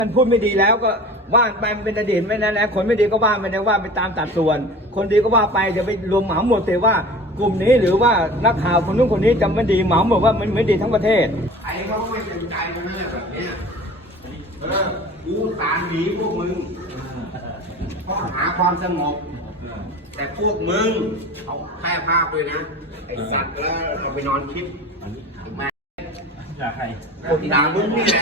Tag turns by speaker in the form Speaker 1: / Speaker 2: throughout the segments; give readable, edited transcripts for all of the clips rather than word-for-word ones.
Speaker 1: มันพูดไม่ดีแล้วก็ว่างไปมันเป็นอดีตไม่นั้นแล้วคนไม่ดีก็ว่าไปนะว่าไปตามตัดส่วนคนดีก็ว่าไปจะไปรวมเหมาหมดแต่ว่ากลุ่มนี้หรือว่านักข่าวคนนู้นคนนี้จำไม่ดีเหมาหมดว่ามันไม่ดีทั้งประเทศ
Speaker 2: ไอ้เขาไม่เป็นใจกันนะแบบนี้กูตามหนีพวกมึงเพราะหาความสงบแต่พวกมึงเอาแค่ภาพเลยนะไอ้สัตว์แล้วเราไปนอนคิดแม่
Speaker 3: ด่าใคร
Speaker 2: คนด่ามึงนี่ไง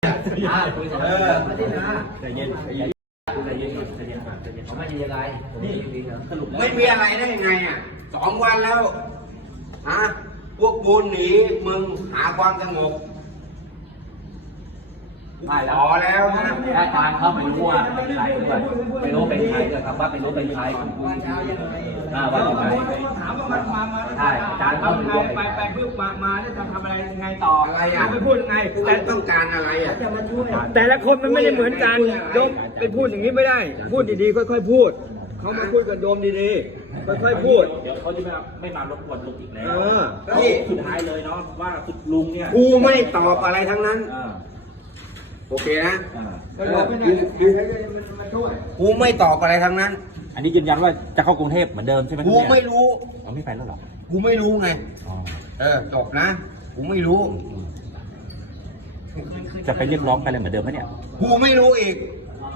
Speaker 3: ใจเย็นใจเย็นใจเย็นใจเย็นใจเย็นเขาไม่มีอะไรนี่สรุป
Speaker 2: ไม่มีอะไรได้ยังไงอ่ะ2 วันแล้วฮะพวกกูหนีมึงหาความสงบพอแล้วนะ
Speaker 3: ได้ทางเขาไม่รู้ว่าเป็นใครด้วยไม่รู้เป็นใครด้วยครับว่าเป็นรู้เป็นใครว่าเป็นใคร
Speaker 1: ถามว่ามันมา
Speaker 3: ใช่อาจารย์เขา
Speaker 1: ไปเพื่อมาได้ทำอะไรยังไงต่อ
Speaker 2: อะไรอ่ะ
Speaker 1: ไม่พูดยังไง
Speaker 2: แต่ต้องการอะไรอ่ะ
Speaker 1: แต่ละคนมันไม่ได้เหมือนกันโยมไปพูดอย่างนี้ไม่ได้พูดดีๆค่อยๆพูดเขามาพูดกับโยมดีๆค่อยๆพูด
Speaker 3: เดี๋ยวเขาจะไม่มารบกวนลุงอีกแล้วสุดท้ายเลยเนาะว่าลุงเนี่ย
Speaker 2: กูไม่ตอบอะไรทั้งนั้นโอเคนะกูไม่ตอบอะไรทั้งนั้น
Speaker 3: อันนี้ยืนยันว่าจะเข้ากรุงเทพเหมือนเดิมใช่ไหม
Speaker 2: กูไม่รู้
Speaker 3: ไม่ไปแล้วหรอ
Speaker 2: กูไม่รู้ไงจบนะกูไม่รู้
Speaker 3: จะไปเรียกร้องไปอะไรเหมือนเดิมไหมเนี่ย
Speaker 2: กูไม่รู้อีก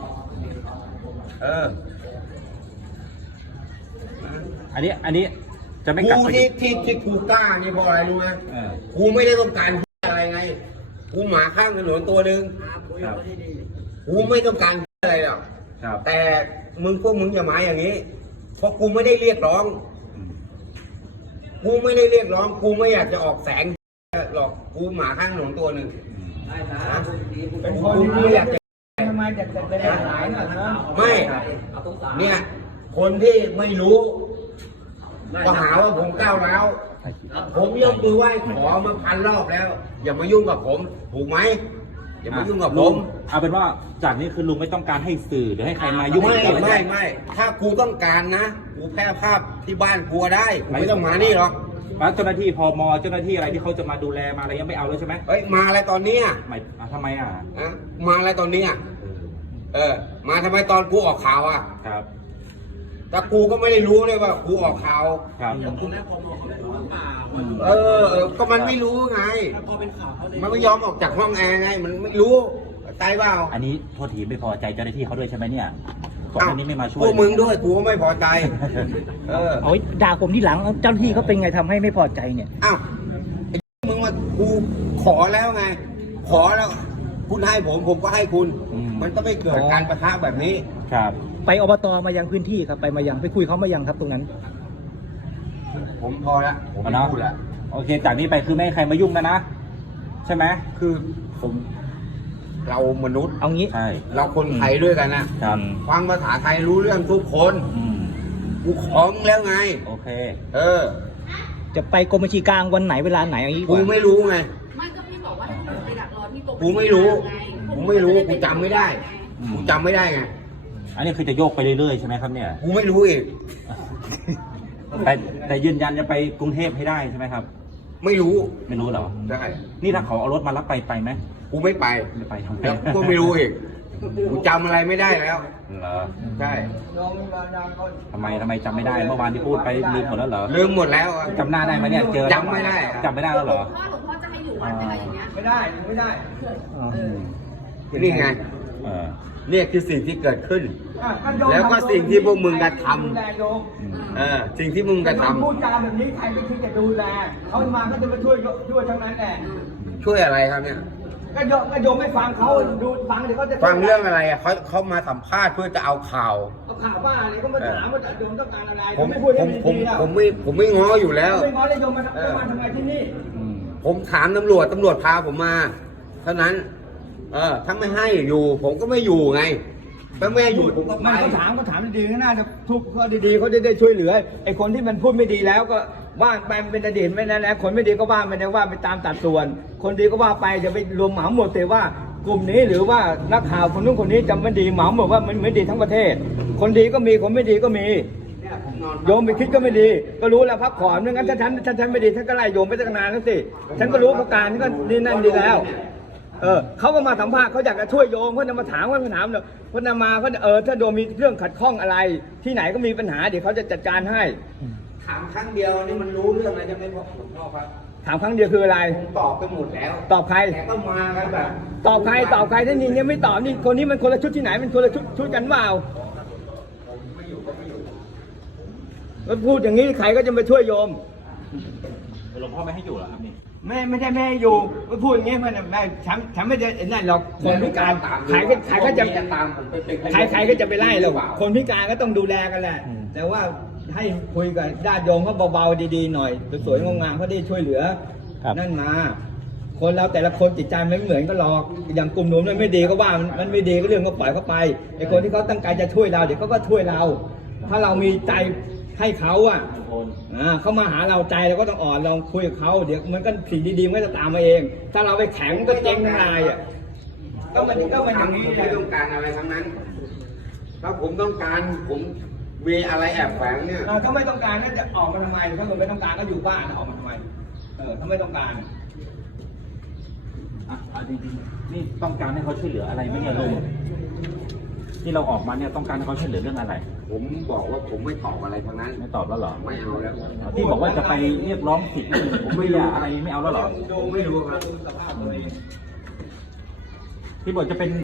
Speaker 3: อันนี้จะไม่กลับไป
Speaker 2: ที่กูกล้านี่เพราะอะไรรู้ไหมกูไม่ได้ต้องการอะไรไงกูหมาข้างถนนตัวหนึ่งกูไม่ต้องการอะไรหรอกแต่พวกมึงอย่าหมายอย่างนี้เพราะกูไม่ได้เรียกร้องกูไม่ได้เรียกร้องกูไม่อยากจะออกแสงหรอกกูหมาข้างถนนตัวหนึ่ง
Speaker 1: เป็นคนที่อยากจะทำไมจะเป็นหลายน่ะนะ
Speaker 2: ไม่เนี่ยคนที่ไม่รู้ก็หาว่าผมก้าวร้าวผมยกมือไหว้ขอมา1,000 รอบแล้วอย่ามายุ่งกับผมถูกไหมอย่ามายุ่งกับผม
Speaker 3: เอาเป็นว่าจากนี้คือลุงไม่ต้องการให้สื่อหรือให้ใครมายุ่ง
Speaker 2: ไม่ถ้ากูต้องการนะกูแพร่ภาพที่บ้านกูได้ไม่ต้องมานี่หรอก
Speaker 3: เจ้าหน้าที่พมเจ้าหน้าที่อะไรที่เขาจะมาดูแลมาอะไรยังไม่เอาเลยใช่ไหม
Speaker 2: มาอะไรตอนนี้
Speaker 3: ไม่ทำไม
Speaker 2: มาอะไรตอนนี้มาทำไมตอนกูออกข่าว
Speaker 3: ครับ
Speaker 2: แต่กูก็ไม่ได้รู้เลยว่ากูออกข่าว
Speaker 3: ครับ
Speaker 2: ก็มันไม่รู้ไงมันไม่ยอมออกจากห้องแอร์ไงมันไม่รู้ใจเปล่า
Speaker 3: อันนี้โทษทีไม่พอใจเจ้าหน้าที่เขาด้วยใช่ไหมเนี่ยก่อนนี้ไม่มาช่วย
Speaker 2: พวกมึงด้วยกูก็ไม่พอใจ
Speaker 1: เอาด่าผมที่หลังเจ้าหน้าที่เขาเป็นไงทำให้ไม่พอใจเนี่ย
Speaker 2: อ้าวมึงว่ากูขอแล้วไงขอแล้วคุณให้ผมก็ให้คุณมันก็ไม่เกิดการปะทะแบบนี้
Speaker 3: ครับ
Speaker 1: ไปอบตมายังพื้นที่ครับไปมายังไปคุยเขามายังครับตรงนั้น
Speaker 2: ผมพอละผมไม่พูดละ
Speaker 3: โอเคจากนี้ไปคือไม่ให้ใครมายุ่งนะใช่ไหม
Speaker 2: คือเรามนุษย์
Speaker 1: เอางี้
Speaker 2: เราคนไทยด้วยกันนะฟังภาษาไทยรู้เรื่องทุกคนกูของแล้วไง
Speaker 3: โอเค
Speaker 1: จะไปกรมบัญชีกลางวันไหนเวลาไหนอย่างนี้
Speaker 2: กูไม่รู้ไง
Speaker 4: ไม่ก็พี่บอกว่าไปดักรอที่กรม
Speaker 2: กูไม่รู้กูจำไม่ได้ไง
Speaker 3: อันนี้คือจะโยกไปเรื่อยๆใช่ไหมครับเนี่ย
Speaker 2: กูไม่รู้อีก
Speaker 3: แต่ยืนยันจะไปกรุงเทพให้ได้ใช่ไหมครับ
Speaker 2: ไม่รู้
Speaker 3: เหรอ
Speaker 2: ใช่
Speaker 3: นี่ถ้าเขาเอารถมารับไปไหม
Speaker 2: กูไม่ไป
Speaker 3: ทำไม
Speaker 2: ก็ไม่รู้อีกกูจำอะไรไม่ได้แล้ว
Speaker 3: เหรอ
Speaker 2: ใช่
Speaker 3: ทำไมจำไม่ได้เมื่อวานที่พูดไปลืมหมดแล้วเหรอ
Speaker 2: ลืมหมดแล้ว
Speaker 3: จำหน้าได้ไหมเนี่ยเจอ
Speaker 2: จำไม่ได้
Speaker 3: แล้วเหรอ
Speaker 4: หลวงพ่อจะให้อยู่วัดอะไรอย่างเงี้ย
Speaker 1: ไม่ได้
Speaker 2: นี่ไงเนี่ยคือสิ่งที่เกิดขึ้นแล้วก็สิ่งที่พวกมึงกระทำสิ่งที่มึงกระทำ
Speaker 1: พูดจาแบบนี้ใครไม่คิดจะดูแลเขามาก็จะมาช่วยทั้งนั้นแหละ
Speaker 2: ช่วยอะไรครับเนี่ย
Speaker 1: ก็โยมไม่ฟังเขาดูฟังเดี๋ยวเขาจะ
Speaker 2: ฟังเรื่องอะไรเขามาสัมภาษณ์เพื่อจะเอาข่าว
Speaker 1: ว่าอะไรก็มาถามว่าโยมต้องการอะไร
Speaker 2: ผมไม่ง้ออยู่แล้ว
Speaker 1: ไม่ง้อเลยโยมมาทำไมที่นี่
Speaker 2: ผมถามตำรวจพาผมมาเท่านั้นถ้าไม่ให้อยู่ผมก็ไม่อยู่ไงถ้าไม่อยู่ผมก็ไป
Speaker 1: เขาถามดีๆน่าจะทุกข้อดีๆเขาจะได้ช่วยเหลือไอ้คนที่มันพูดไม่ดีแล้วก็ว่างไปมันเป็นอดีตไม่นั้นแล้วคนไม่ดีก็ว่าไปนะว่าไปตามตัดส่วนคนดีก็ว่าไปจะไปรวมเหมาหมดแต่ว่ากลุ่มนี้หรือว่านักข่าวคนนู้นคนนี้จำไม่ดีเหมาหมดว่ามันไม่ดีทั้งประเทศคนดีก็มีคนไม่ดีก็มีโยมไปคิดก็ไม่ดีก็รู้แล้วพักผ่อนไม่งั้นถ้าฉันไม่ดีฉันก็ไล่โยมไปตั้งนานแล้วสิฉันก็รู้ประการก็นี่นั่นดีแล้วเขาก็มาสัมภาษณ์เขาอยากจะช่วยโยมเขาจะมาถามว่าเขาจะมาเขาถ้าโดมมีเรื่องขัดข้องอะไร ที่ไหนก็มีปัญหาเดี๋ยวเขาจะจัดการให้
Speaker 2: ถามครั้งเดียวนี่มันรู้เรื่องอะไรจะไม่พอหลวงพ่อครับ
Speaker 1: ถามครั้งเดียวคืออะไร
Speaker 2: ผมตอบไปหมดแล้ว
Speaker 1: ตอบใคร
Speaker 2: แต่ก็มากันแบบ
Speaker 1: ตอบใครถ้านี่ยังไม่ตอบนี่คนนี้มันคนละชุดที่ไหนมันคนละชุดกันเปล่าแล้วพูดอย่างนี้ใครก็จะมาช่วยโยม
Speaker 3: หลวงพ่อไม่ให้อยู่เหรอครับนี่
Speaker 1: ไม่ใช่ไม่ให้อยู่พูดอย่างนี้มันไม่ฉันไม่ได้นั่นหรอกคนพิการใครก็จะ
Speaker 2: ตามผมไปเป็น
Speaker 1: ใครก็จะไปไล่หรอกคนพิการก็ต้องดูแลกันแหละ แต่ว่าให้คุยกับญาติโยมเขาเบาๆดีๆหน่อยสวยๆงามๆเขาได้ช่วยเหลือนั่นมาคนเราแต่ละคนจิตใจไม่เหมือนก็หรอกอย่างกลุ่มหนุ่มมันไม่ดีก็ว่ามันไม่ดีก็เรื่องก็ปล่อยเขาไปไอ้คนที่เขาตั้งใจจะช่วยเราเดี๋ยวเขาก็ช่วยเรา ถ้าเรามีใจให้เขาเขามาหาเราใจเราก็ต้องอ่อนเราคุยกับเขาเดี๋ยวมันก็สิ่งดีๆมันก็จะตามมาเอง ถ้าเราไปแข็งก็เจ๊งทั้งรายก็มันอย่างนี้
Speaker 2: ผมไม่ต้องการอะไรทั้งนั้นถ้าผมต้องการผมมีอะไรแอบแฝงเนี่ย
Speaker 1: ถ้าไม่ต้องการน่าจะออกมาทำไมถ้าคุณไม่ต้องการก็อยู่บ้านออกมาทำไมถ้าไม่ต้องการ
Speaker 3: จริงๆนี่ต้องการให้เขาช่วยเหลืออะไรไหมเนี่ยลุงที่เราออกมาเนี่ยต้องการให้เขาช่วยเหลือเรื่องอะไร
Speaker 2: ผมบอกว่าผมไม่ตอบอะไรทั้งนั้น
Speaker 3: ไม่ตอบแล้วเหรอ
Speaker 2: ไม่เอาแล้ว
Speaker 3: ที่บอกว่าจะไปเรียกร้องสิทธิ์ผมไม่อยากอะไรไม่เอาแล้วเหรอ
Speaker 2: ดูไม่รู้ครับ
Speaker 1: สภาพตัวเอง
Speaker 3: ที่บอกจะเป็น